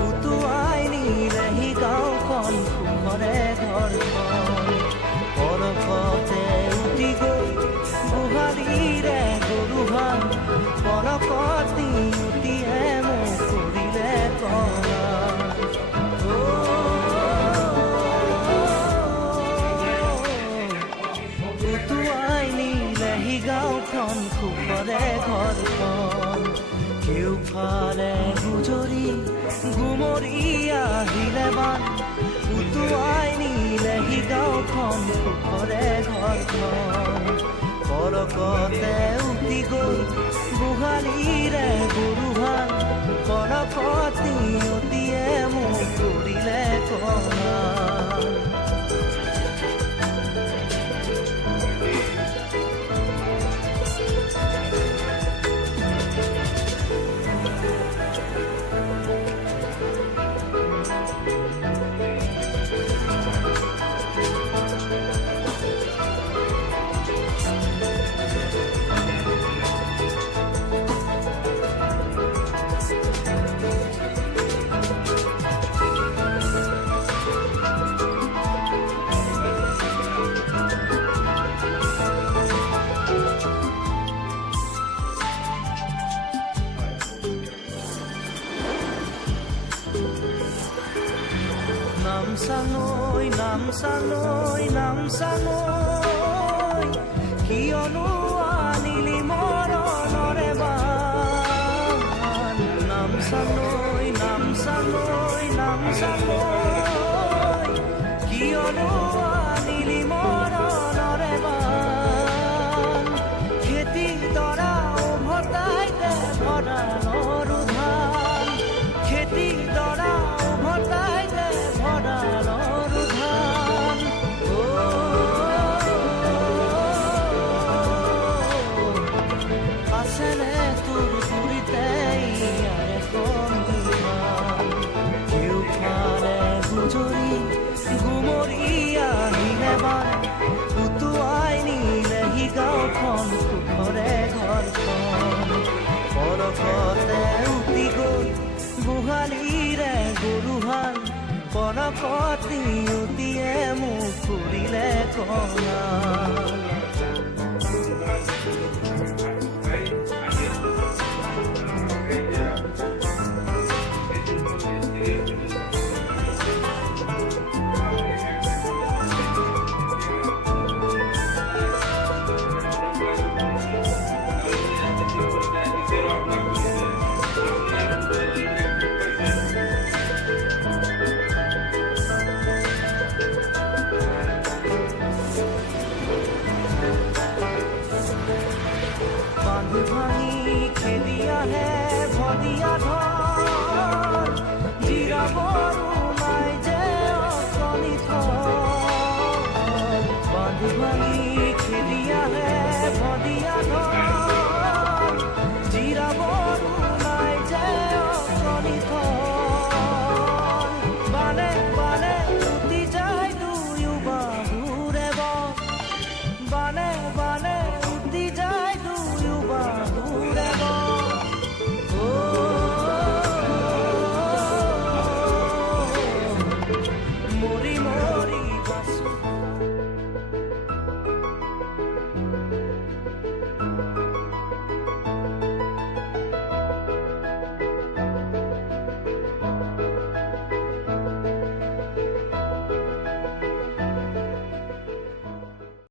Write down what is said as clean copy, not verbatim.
উটুৱাই নিলেহি গাঁওখন সুখৰে ঘৰখন পৰকতে উটি গৈ গোহালিৰে গৰুহাল পৰকত উটিয়ে মোক কৰিলে কলা উটুৱাই নিলেহি গাঁওখন সুখৰে ঘৰখন কেউফালে গুজৰি গুমৰি আহিলে বান উটুৱাই নিলেহি গাঁওখন সুখৰে ঘৰখন পৰকতে উটি গৈ গোহালিৰে গৰুহাল পৰকতি উটিয়ে মোক কৰিলে কলা নামচাঙৈ কিয়নো আনিলি মৰণৰে বান নামচাঙৈ কিয়নো আনিলি মৰণৰে বান খেতি দৰা উভতাইতে ভঁৰালৰ ধান খেতি দৰা উভতাইতে ভঁৰালৰ ধান আছেনে তোৰ গুৰিতে ইয়াৰে কণিমান কেউফালে গুজৰি গুমৰি আহিলে বান উটুৱাই নিলেহি গাঁওখন সুখৰে ঘৰখন পৰকতে উটি গৈ গোহালিৰে গৰুহাল পৰকতি উটিয়ে মোক কৰিলে কলা ভাঙি খেলি আহে ভদিয়া ধৰ জিৰাবৰো নাই যে অকণি থৰ বান্ধ ভাঙি